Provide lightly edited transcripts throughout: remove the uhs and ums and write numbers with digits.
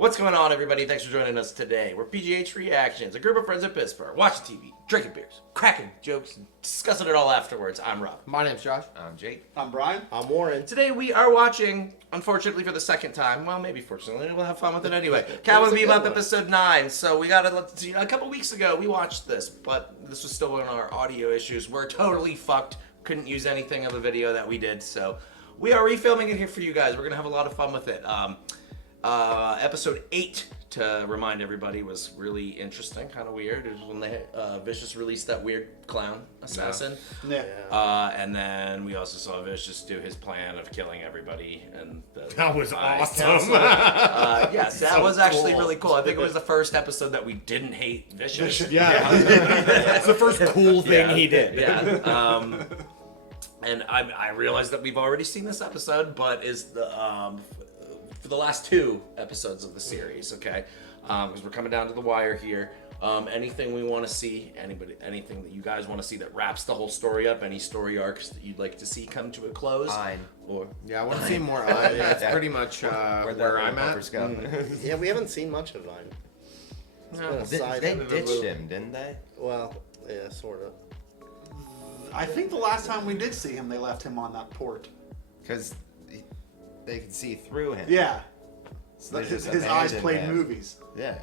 What's going on, everybody? Thanks for joining us today. We're PGH Reactions, a group of friends in Pittsburgh, watching TV, drinking beers, cracking jokes, and discussing it all afterwards. I'm Rob. My name's Josh. I'm Jake. I'm Brian. I'm Warren. Today we are watching, unfortunately for the second time, well, maybe fortunately, we'll have fun with it anyway, Cowboy Bebop episode 9. So we got a couple weeks ago, we watched this, but this was still in our audio issues. We're totally fucked. Couldn't use anything of the video that we did, so we are refilming it here for you guys. We're going to have a lot of fun with it. Episode 8, to remind everybody, was really interesting, kind of weird. It was when they Vicious released that weird clown assassin. Yeah. And then we also saw Vicious do his plan of killing everybody. And That was awesome. Yes, that was actually really cool. I think it was the first episode that we didn't hate Vicious. Yeah. That's the first cool thing he did. Yeah. And I realized that we've already seen this episode, but is the for the last 2 episodes of the series, okay? Because we're coming down to the wire here. Anything we want to see, anything that you guys want to see that wraps the whole story up, any story arcs that you'd like to see come to a close? Yeah, I want to see more Ein. That's pretty much where I'm at. Yeah, we haven't seen much of Vine. No. They ditched him, didn't they? Well, yeah, sort of. I think the last time we did see him, they left him on that port. Because they could see through him. Yeah. So they his just eyes abandoned played him. movies. Yeah.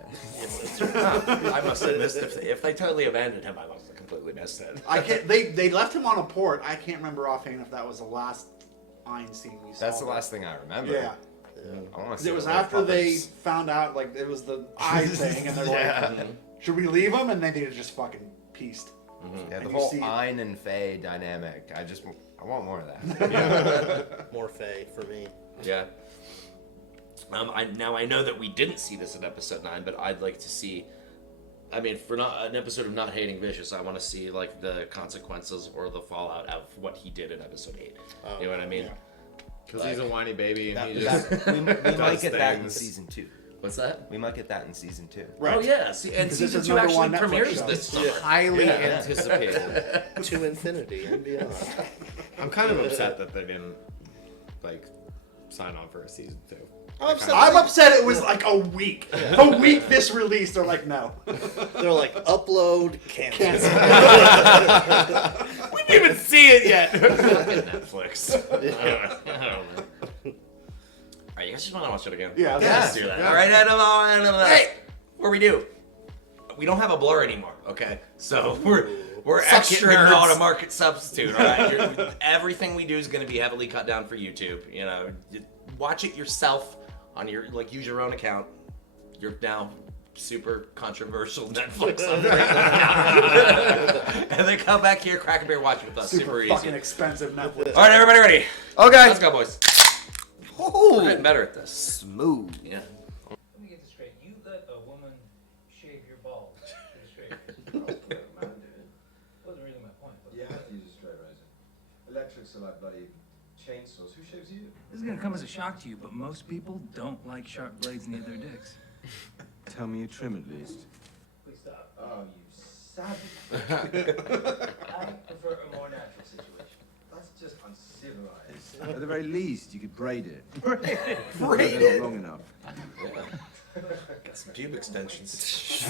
I must have missed it. If they totally abandoned him, I must have completely missed it. I can't. They left him on a port. I can't remember offhand if that was the last Ein scene we saw. That's the last thing I remember. Yeah. I want to see It was all the after they puppets. found out, like, it was the eye thing, and they're like, should we leave him? And then they just fucking pieced. Yeah, the and you whole see- Ein and Faye dynamic. I want more of that. More Faye for me. Yeah. I know that we didn't see this in episode 9, but I'd like to see. I mean, for not an episode of not hating Vicious, I want to see like the consequences or the fallout of what he did in episode 8. You know what I mean? Yeah. Because he's a whiny baby and he That- just we might get that in things. season 2. What's that? We might get that in season 2. Right. Oh yeah, see, and Because this season is 2 number actually one Netflix premieres show. this summer. highly anticipated. To infinity and beyond. I'm kind of upset that they didn't sign on for a season 2. I'm upset it was like a week. A week this release, they're like, no. They're like, upload, cancel. We didn't even see it yet. Netflix. I don't know. Alright, you guys just want to watch it again? Yeah, Let's do that. yeah. Alright, hey! What we do? We don't have a blur anymore, okay? So we're Such extra nerds. not a market substitute, alright? Everything we do is going to be heavily cut down for YouTube. You know, watch it yourself on your, use your own account. You're now super controversial Netflix and then come back here, crack a beer, watch it with us. Super easy. fucking expensive Netflix. All right, everybody ready? Okay. Let's go, boys. We're getting better at this. Smooth. Yeah. Let me get this straight. You let a woman shave your balls. Get it straight. Wasn't really my point. Was it? You have to use a straight razor. Electrics are like bloody chainsaws. Who shaves you? This is gonna come as a shock to you, but most people don't like sharp blades near their dicks. Tell me you trim at least. Please stop. Oh, you savage. I prefer a more natural situation. That's just uncivilized. At the very least, you could braid it. Braid it? Not long enough. Got some pube extensions.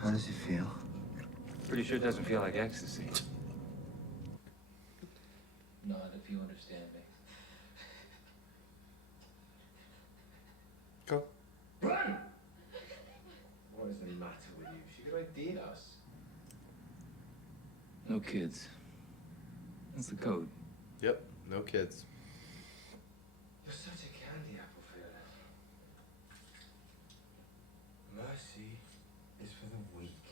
How does it feel? Pretty sure it doesn't feel like ecstasy. Not if you understand me. Go. What is the matter with you? She could ID us. No kids. That's the code. Yep, no kids. You're such a candy apple, Fiona. Mercy is for the weak.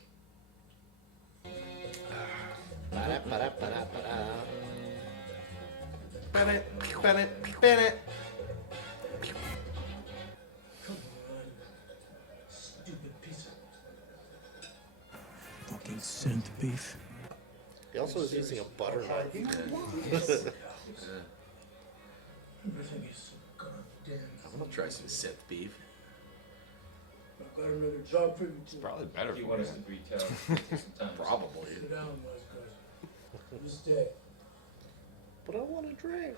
Bennett. Stupid piece of... Fucking synth beef. He also was using a butter knife. Everything is so goddamn. I'm gonna try some Sith beef. I've got another job for you to Probably better You for want you. us to retell some time. Probably. sit down, Wise guys. This day. But I want a drink.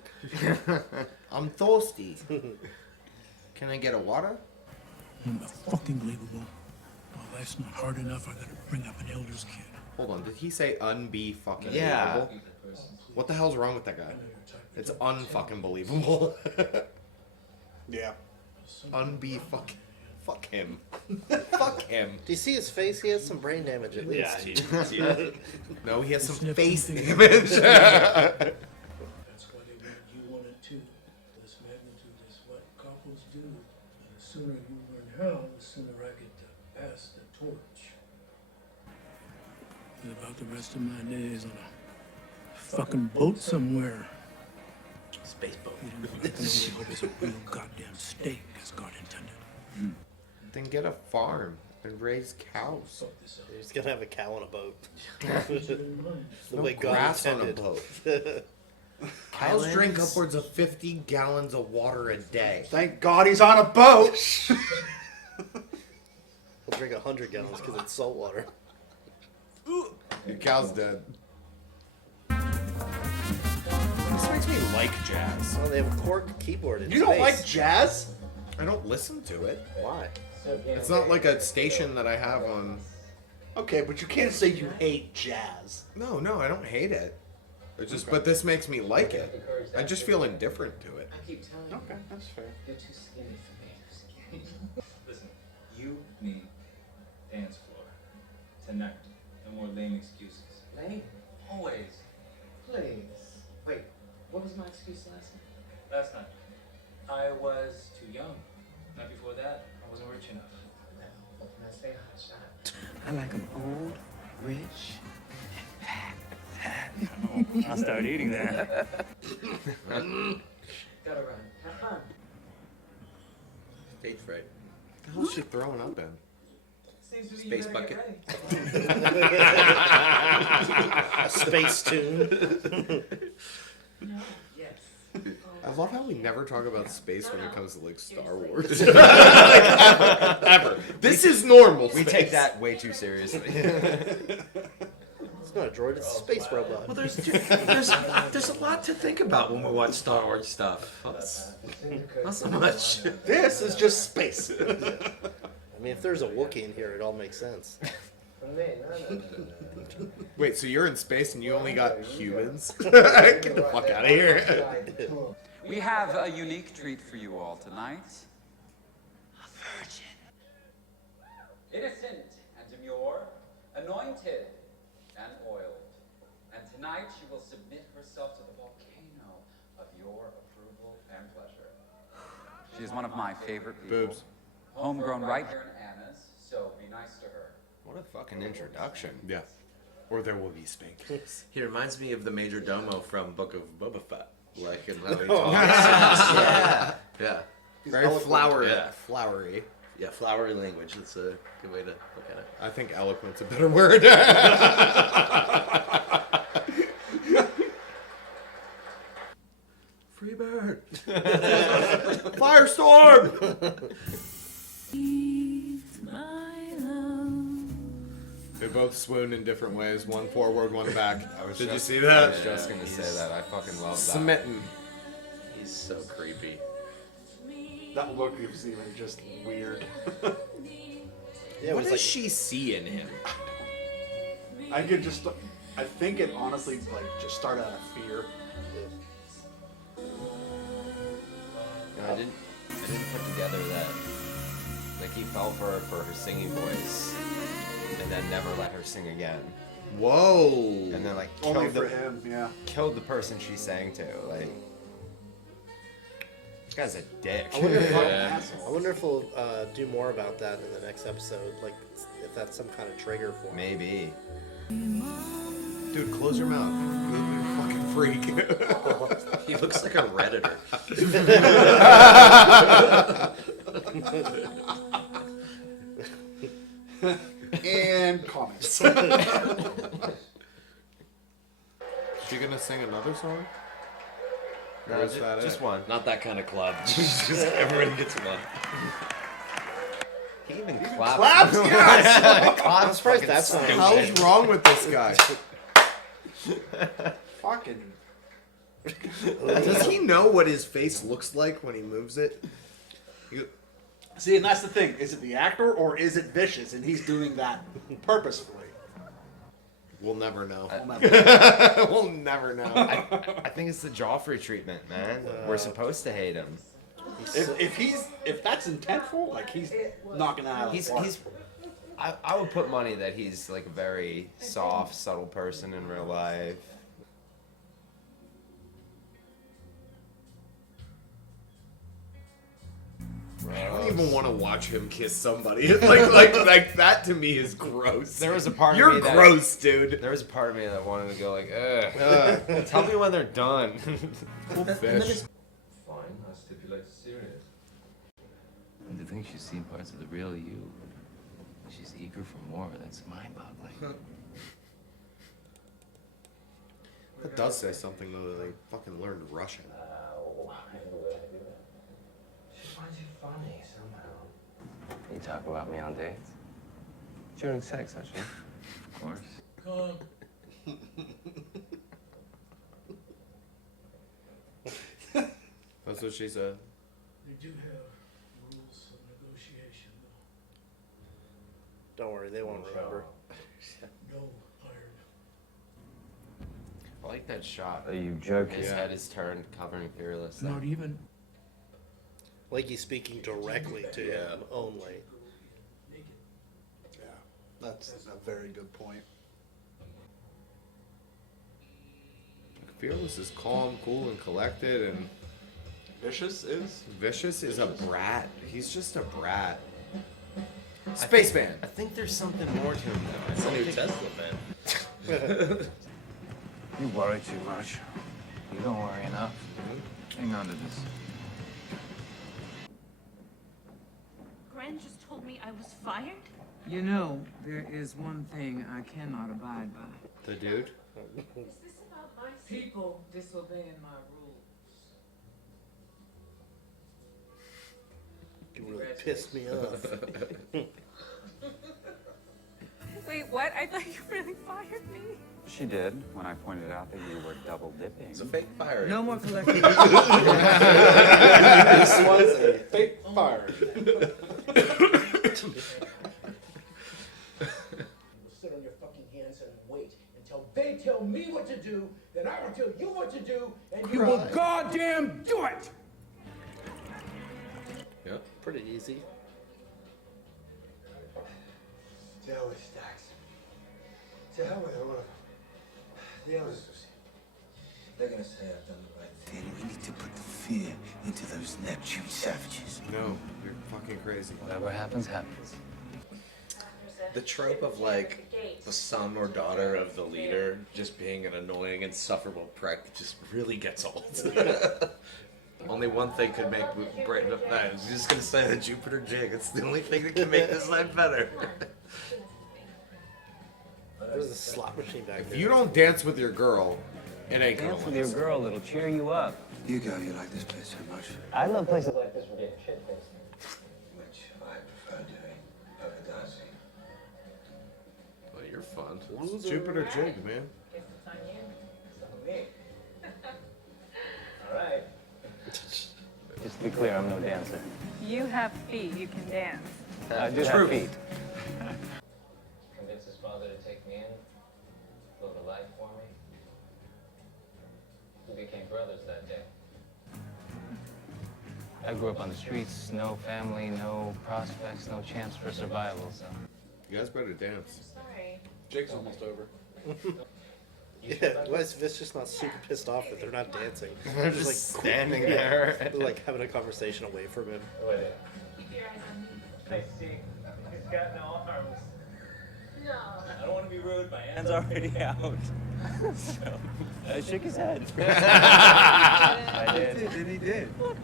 I'm thirsty. Can I get a water? Fucking believable. Well, life's not hard enough. I gotta bring up an elder's kid. Hold on, did he say unbe fucking Yeah. believable? What the hell's wrong with that guy? It's unfucking believable. Yeah. Unbe fucking. Fuck him. Fuck him. Do you see his face? He has some brain damage at least. No, he has some Sniff face something. damage. That's why they want you want it too. This magnitude is what couples do. And the sooner you learn how, the sooner I get to pass the torch. And about the rest of my days on a fucking boat somewhere. Space boat. You know, I can only hope it's a real goddamn steak, as God intended. Then get a farm and raise cows. He's gonna have a cow on a boat. the No way God grass on a intended. boat. Cows drink upwards of 50 gallons of water a day. Thank God he's on a boat. He'll drink 100 gallons because it's salt water. Your cow's dead. This makes me like jazz. Oh, they have a cork keyboard in You don't like space. jazz? I don't listen to it. Why? It's not like a station that I have on. Okay, but you can't say you hate jazz. No, I don't hate it. It's just, but this makes me like it. I just feel indifferent to it. I keep telling you. Okay, that's fair. You're too skinny for me. Listen, you need dance floor tonight. No more lame excuses. Lame? Always. Please. Wait, what was my excuse last night? Last night, I was too young. Night before that, I wasn't rich enough. Now, what can I say? Hot shot. I like them old, rich, I'll start eating that. Gotta run. Have fun. Stage fright. What the hell is she throwing up in? Seems to be Space you better bucket. get ready. A space tune. No. Yes. I love how we never talk about space when it comes to like Star Wars. Like, ever. This is normal. We space. take that way too seriously. It's not a droid, it's a space robot. Well, there's a lot to think about when we watch Star Wars stuff. Not so much. This is just space. I mean, if there's a Wookiee in here, it all makes sense. Wait, so you're in space and you only got humans? Get the fuck out of here. We have a unique treat for you all tonight. Innocent and demure, anointed and oiled. And tonight she will submit herself to the volcano of your approval and pleasure. She is one of my favorite people. Boobs. Homegrown right here in Anna's, so be nice to her. What a fucking introduction. Yeah. Or there will be spankings. He reminds me of the Major Domo from Book of Boba Fett. Like, and how he talks. Yeah. Yeah. Very flowery. Yeah. Flowery. Yeah, flowery language. That's a good way to look at it. I think eloquent's a better word. Freebird. Firestorm! They both swoon in different ways. One forward, one back. Did you see I that? was just gonna say that. I fucking love that. Smitten. He's so creepy. That look is even just weird. Yeah, it What was does like she see in him? I think it honestly just started out of fear. I didn't put together that like he fell for her for her singing voice, and then never let her sing again, Whoa. and then like Only killed for the him, yeah. killed the person she sang to. Like this guy's a dick. I wonder if, Yeah. I wonder if we'll do more about that in the next episode. Like, if that's some kind of trigger for him. Maybe. Dude, close your mouth. You fucking freak. He looks like a Redditor. And comments. She gonna sing another song? No, Or is that just it? one. Not that kind of club. Just everybody gets one. He even clapped. Claps? Yes! I'm surprised that's not. How's wrong with this guy? Fucking Does he know what his face looks like when he moves it? See, and that's the thing. Is it the actor or is it Vicious? And he's doing that purposefully. We'll never know. We'll never We'll never know. I think it's the Joffrey treatment, man. We're supposed to hate him. If that's intentful, like he's knocking out of the park. I would put money that he's like a very soft, subtle person in real life. I don't even want to watch him kiss somebody. like that to me is gross. There was a part of You're me that, gross, dude. There was a part of me that wanted to go like, ugh. Tell me when they're done. Cool fish. Fine, I stipulate serious. And to think she's seen parts of the real you. She's eager for more. That's mind-boggling. That does say something though that they fucking learned Russian. She finds you funny somehow. You talk about me on dates? During sex, don't you? Of course. That's what she said. They do have rules of negotiation, though. Don't worry, they won't remember. No iron. I like that shot. Are you joking? His head is turned, covering Fearless. Not even. Like he's speaking directly to him only. Yeah, that's a very good point. Fearless is calm, cool, and collected, and Vicious is a brat. He's just a brat. Spaceman. I think there's something more to him though. It's a new Tesla, man. You worry too much. You don't worry enough. Hang on to this. Gren just told me I was fired? You know, there is one thing I cannot abide by. The dude. Is this about my People disobeying my rules. You really pissed me off. Wait, what? I thought you really fired me. She did when I pointed out that you were double dipping. It's a fake fire. No more collecting. This was a fake fire. Sit on your fucking hands and wait until they tell me what to do, then I will tell you what to do, and you will goddamn do it! Yeah. Pretty easy. To hell with stacks. To hell with all of them. The others, they're gonna say I've done the right thing. Then we need to put the fear into those Neptune savages. No, you're fucking crazy. Whatever happens, happens. The trope of like the son or daughter of the leader just being an annoying, insufferable prick just really gets old. Only one thing could make Britain. I was just gonna say the Jupiter jig. It's the only thing that can make this life better. There's a slot machine back there. If you don't dance with your girl, it ain't gonna Dance with last. your girl, it'll cheer you up. You go, you like this place so much. I love places like this for getting shit faced. Which I prefer doing over dancing. Well, you're fun. Loser. Jupiter jig, man. Alright. Just to be clear, I'm no dancer. You have feet, you can dance. I do have feet. Convinced his father to take me in, build a life for me. We became brothers that day. I grew up on the streets, no family, no prospects, no chance for survival, so. You guys better dance. Sorry. Jake's almost over. Yeah, why is Vince just not super pissed off that they're not dancing? They're just standing there. They're like having a conversation away from him. Wait. Keep your eyes on me. I see. He's got no arms. No. I don't want to be rude. My hand's already out. So, I shook his head. I did. And he did. What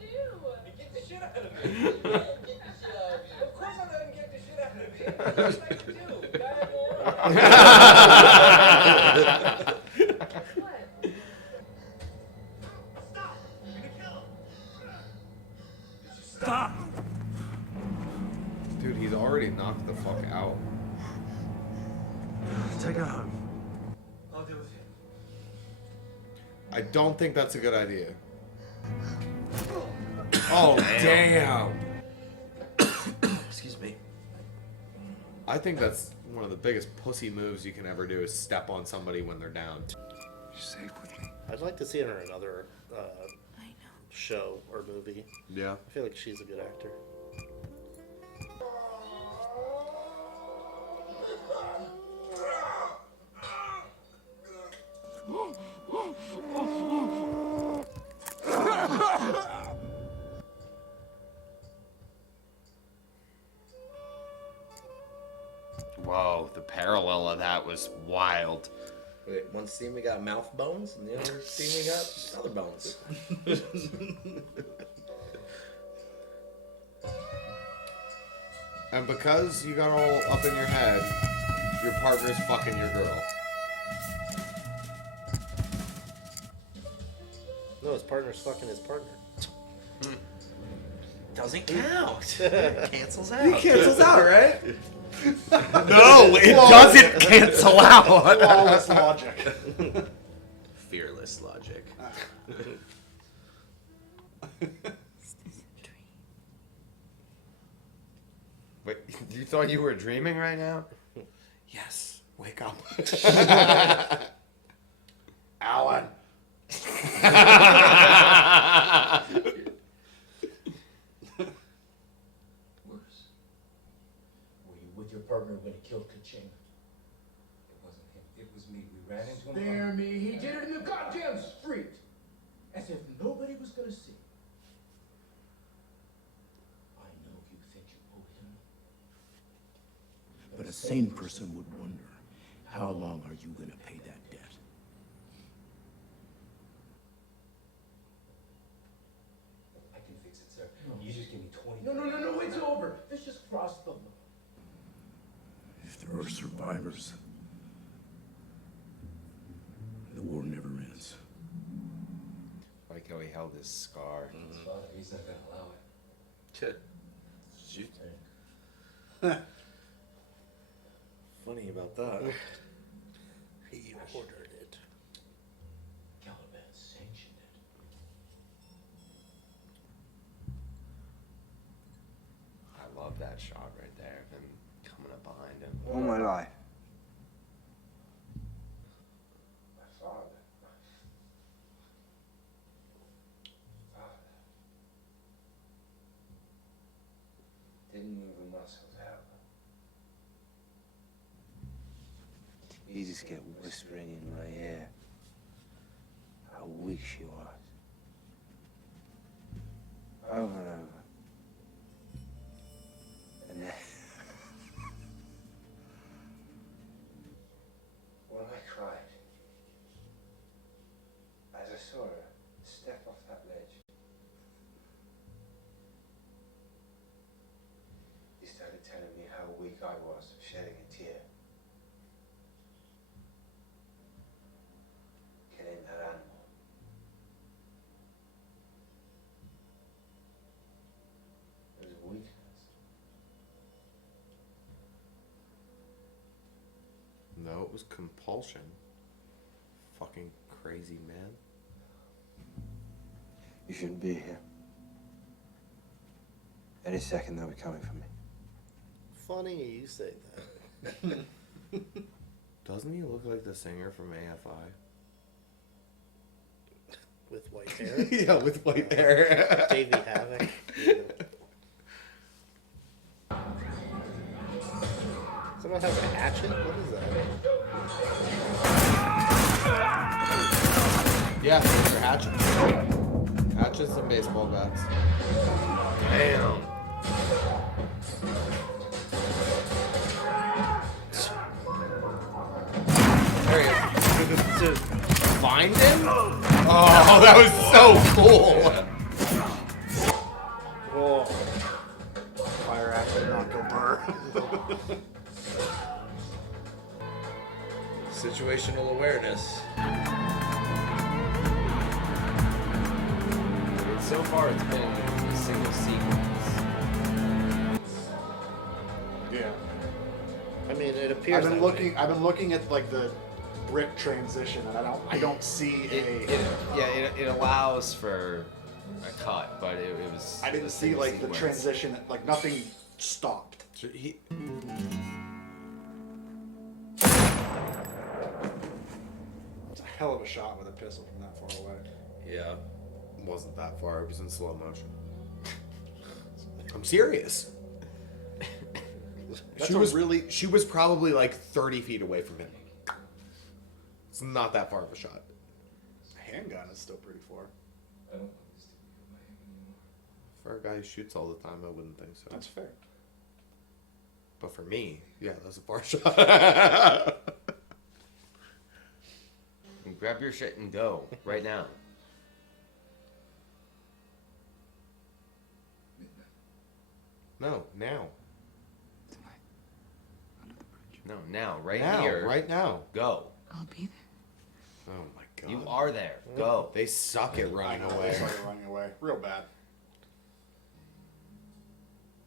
did you do? Get the shit out of me. Get the shit out of me. Of course I'm letting get the shit out of me. What should I do? Guy have no arms. What? Stop! You're gonna kill him. Stop! Dude, he's already knocked the fuck out. Take her home. I'll deal with it. I don't think that's a good idea. Oh, damn. Excuse me. I think that's one of the biggest pussy moves you can ever do is step on somebody when they're down. You're safe with me. I'd like to see her in another show or movie. Yeah. I feel like she's a good actor. Whoa, the parallel of that was wild. Wait, one scene we got mouth bones, and the other scene we got other bones. And because you got all up in your head, your partner's fucking your girl. No, his partner's fucking his partner. Doesn't count. Cancels out. He cancels out, right? No, it doesn't cancel out. Flawless logic. Fearless logic. Wait, you thought you were dreaming right now? Yes. Wake up. Alan. Worse. Were you with your partner when he killed Kaching? It wasn't him. It was me. We ran into him. Spare me. He did it in the goddamn street. As if nobody was gonna see. I know you think you owe him. But a sane person would wonder, how long are you going to pay that debt? I can fix it, sir. You just give me 20. No, it's over. Let's just cross the line. If there are survivors, the war never ends. Like how he held his scar. His father, he's not gonna allow it. Shoot. Funny about that. He ordered it. Caliban sanctioned it. I love that shot right there of him coming up behind him. All my life. My father. Didn't move a muscle out. You just kept whispering in my ear how weak she was. Over and over. And then When I cried, as I saw her step off that ledge, he started telling me how weak I was for shedding a tear. Killing that animal. It was weakness. No, it was compulsion. Fucking crazy man. you shouldn't be here. Any second they'll be coming for me. Funny you say that. Doesn't he look like the singer from AFI? With white hair? Yeah, with white hair. Davey Havoc. Yeah. Someone has a hatchet? What is that? Yeah, they're hatchets. Hatchets and baseball bats. Damn. There he is. To find him? Oh, that was so cool. Whoa. Fire actually not go burr. Situational awareness. So far, it's been a single sequence. Yeah. I mean, it appears. I've been that way. looking at like the brick transition, and I don't see it allows for a cut, but it was. I didn't see like the transition, like nothing stopped. So he. It's a hell of a shot with a pistol from that far away. Yeah. It wasn't that far. It was in slow motion. I'm serious. She was probably like 30 feet away from him. It's not that far of a shot. A handgun is still pretty far. I don't want this to be in my head anymore. For a guy who shoots all the time, I wouldn't think so. That's fair. But for me, yeah, that's a far shot. Grab your shit and go right now. No, now. No, now, right Now, here. right now. Go. I'll be Oh my god. You are there. Go. They suck at running away. They suck at running away. Real bad.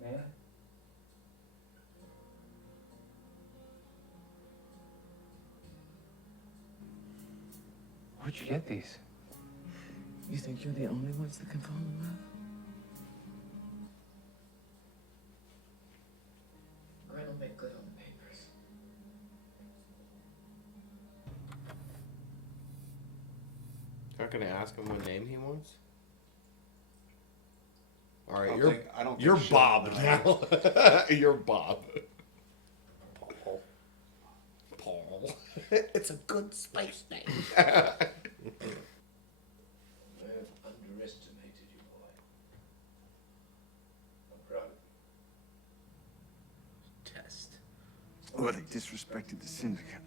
Man. Where'd you get these? You think you're the only ones that can fall in love? Gwen will make good on the papers. Not gonna ask him what name he wants. All I right, don't think you're she Bob knows. now. You're Bob. Paul. It's a good space name. I have underestimated you, boy. I'm proud of you. Test. Oh, they disrespected the syndicate.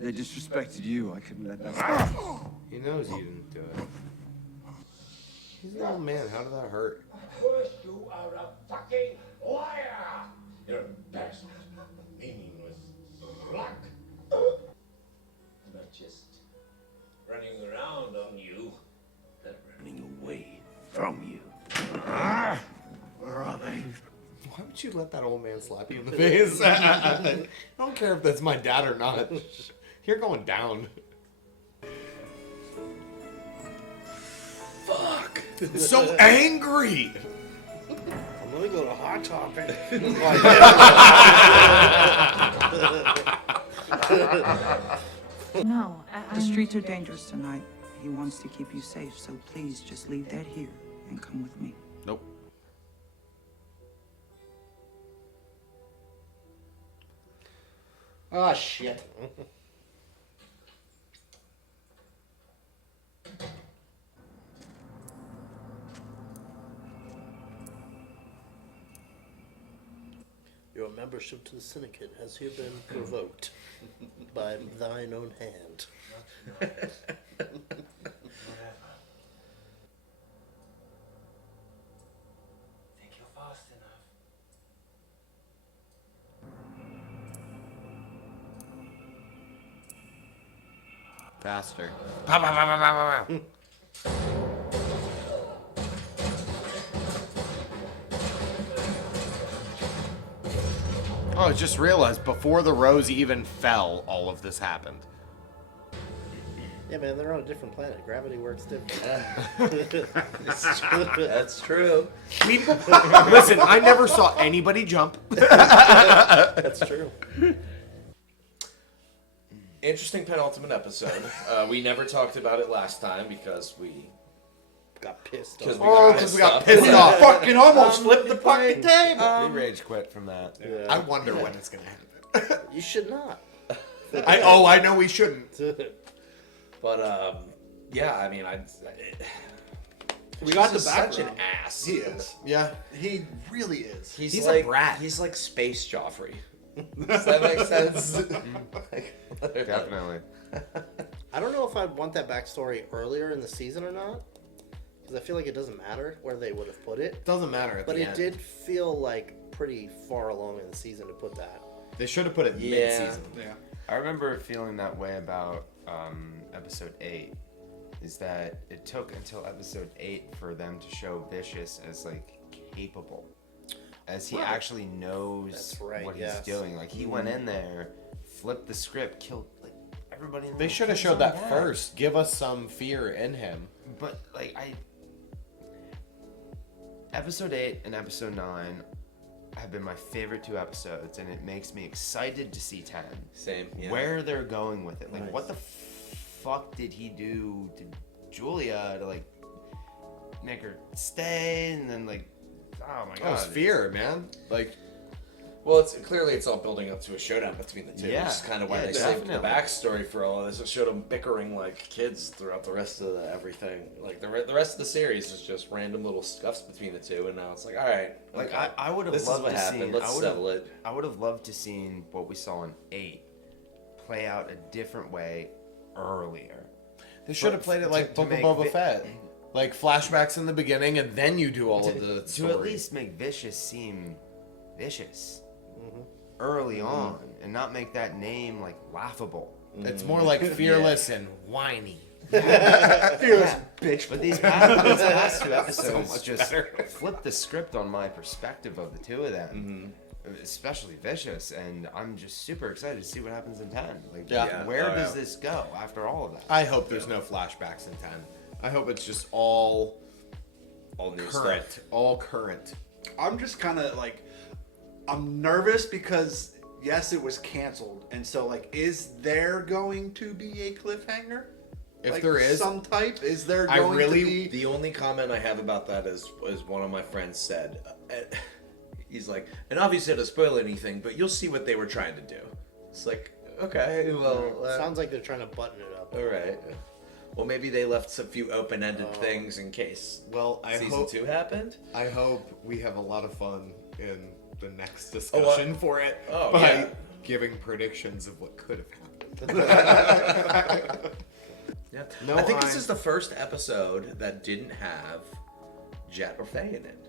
They disrespected you. I couldn't let that stand. He knows you didn't do it. He's an old man. How did that hurt? Of course you are a fucking liar! You're a bastard. Meaningless rock. I'm not just running around on you. They're running away from you. Where are they? Why would you let that old man slap you in the face? I don't care if that's my dad or not. You're going down. Fuck. So angry. I'm gonna go to Hot Topic. No, the streets are dangerous tonight. He wants to keep you safe, so please just leave that here and come with me. Nope. Ah, shit. Your membership to the syndicate has here been revoked by thine own hand. Think you're fast enough. Faster. Oh, I just realized before the rose even fell, all of this happened. Yeah, man, they're on a different planet. Gravity works different. That's true. Listen, I never saw anybody jump. That's true. Interesting penultimate episode. We never talked about it last time because we got pissed off. Because we got pissed off. Fucking almost flipped the fucking table. We rage quit from that. Yeah. I wonder when it's gonna happen. You should not. I know we shouldn't. But yeah, I mean, We got the such an background. ass. He is. Yeah. He really is. He's a like brat. He's like Space Joffrey. Does that make sense? Definitely. I don't know if I'd want that backstory earlier in the season or not. Because I feel like it doesn't matter where they would have put it. Doesn't matter at But the it end. did feel like pretty far along in the season to put that. They should have put it mid-season. Yeah. I remember feeling that way about episode 8. Is that it took until episode 8 for them to show Vicious as like capable, as he Right. actually knows That's right, what yes. he's doing. Like he went in there, flipped the script, killed like everybody in the They should have killed showed his that own dad. first. Give us some fear in him. But like episode 8 and episode 9 have been my favorite 2 episodes, and it makes me excited to see 10. Same. Yeah. Where they're going with it, like Nice. what the fuck did he do to Julia to like make her stay, and then like, oh my Oh, god, it's fear, man. Like, Well, it's all building up to a showdown between the two. Yeah, Which is kind of why yeah, they saved the definitely. backstory for all of this. It showed them bickering like kids throughout the rest of everything. Like the rest of the series is just random little scuffs between the two, and now it's like, all right, Like okay, I would have this is loved what to happened. see. Let's settle it. I would have loved to seen what we saw in 8 play out a different way earlier. they should have But played it to- like to Book of make Boba Vi- Fett. Like flashbacks in the beginning, and then you do all of the to story. at least make Vicious seem vicious early on, and not make that name like laughable. It's more like fearless and whiny. Fearless bitch. But these past 2 So episodes much just better. flipped the script on my perspective of the 2 of them. Especially Vicious, and I'm just super excited to see what happens in 10. Like, Yeah. where Oh, does yeah. this go after all of that? I hope there's no flashbacks in 10. I hope it's just all All new current. stuff. All current. I'm just kind of like, I'm nervous because yes, it was canceled, and so like, is there going to be a cliffhanger? If Like, there is, some type, is there I going really- to be? The only comment I have about that is one of my friends said. He's like, and obviously not to spoil anything, but you'll see what they were trying to do. It's like, okay, well, Sounds like they're trying to button it up. all right. Well, maybe they left a few open-ended things in case well, I season hope 2 happened. I hope we have a lot of fun in the next Oh, discussion for it Oh, by yeah. giving predictions of what could have happened. Yeah. No, I think this is the first episode that didn't have Jet or Faye in it.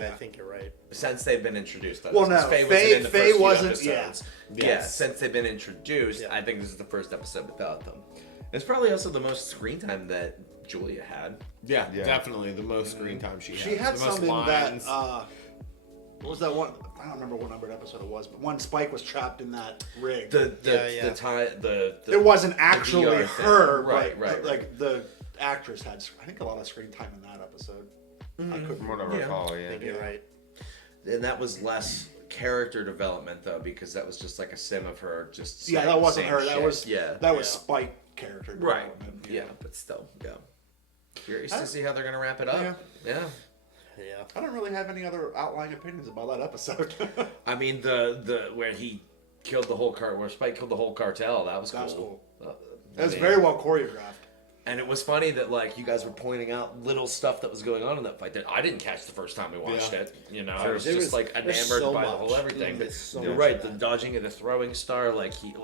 I think you're right. Since they've been introduced. that Well, is, 'cause no, Faye Faye- wasn't in the Faye first few wasn't- yeah. episodes. Yeah, Yes. since they've been introduced, I think this is the first episode without them. It's probably also the most screen time that Julia had. Yeah, definitely the most screen time she had. She had the most some in that. lines. What was that one? I don't remember what numbered episode it was, but one Spike was trapped in that rig. The it wasn't the actually VR thing. her, Right, but right. like the actress had, I think, a lot of screen time in that episode. I couldn't From what I remember. recall, I think you're right. And that was less character development though, because that was just like a sim of her just. Yeah, saying that wasn't the her. same That shit. was yeah. Spike character. Right. development. Yeah, but still, yeah. Curious to see how they're gonna wrap it up. Yeah. Yeah. Yeah. I don't really have any other outlying opinions about that episode. I mean, the where he killed the whole where Spike killed the whole cartel. That was cool. That was cool. I It was mean, very well choreographed. And it was funny that like you guys were pointing out little stuff that was going on in that fight that I didn't catch the first time we watched Yeah. it. You know, Sure. I was There just was- like there's enamored so by the much. whole everything. There's so You're much right. of The that. dodging of the throwing star, he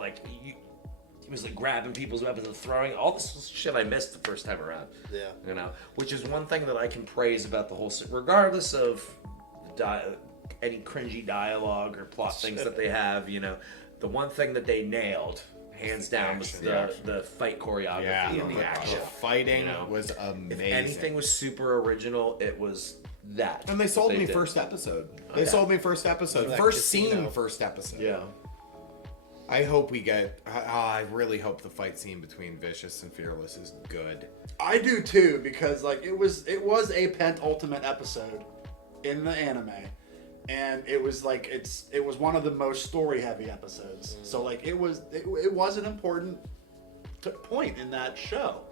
was like grabbing people's weapons and throwing. All this shit I missed the first time around. Yeah. You know, which is one thing that I can praise about the whole, regardless of any cringy dialogue or plot things that they have. You know, the one thing that they nailed, hands down, was the fight choreography and the action. The fighting You know? was If amazing. anything was super original, it was that. And they sold me did. first episode. Oh, They yeah. sold me first episode. That First casino. scene, first episode. Yeah. I hope we get. I really hope the fight scene between Vicious and Fearless is good. I do too, because like it was a penultimate episode in the anime, and it was like it was one of the most story heavy episodes. So like it was an important point in that show,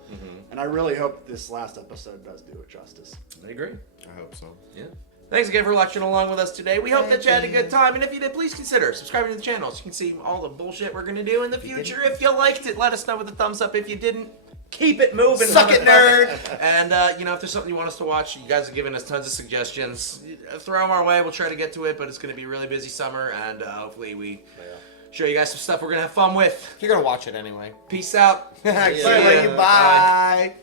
and I really hope this last episode does do it justice. I agree. I hope so. Yeah. Thanks again for watching along with us today. We hope that you had a good time, and if you did, please consider subscribing to the channel so you can see all the bullshit we're gonna do in the future. If you liked it, let us know with a thumbs up. If you didn't, keep it moving. Suck it, nerd. And you know, if there's something you want us to watch, you guys have given us tons of suggestions. Throw them our way. We'll try to get to it, but it's gonna be a really busy summer, and hopefully we show you guys some stuff we're gonna have fun with. You're gonna watch it anyway. Peace out. Bye.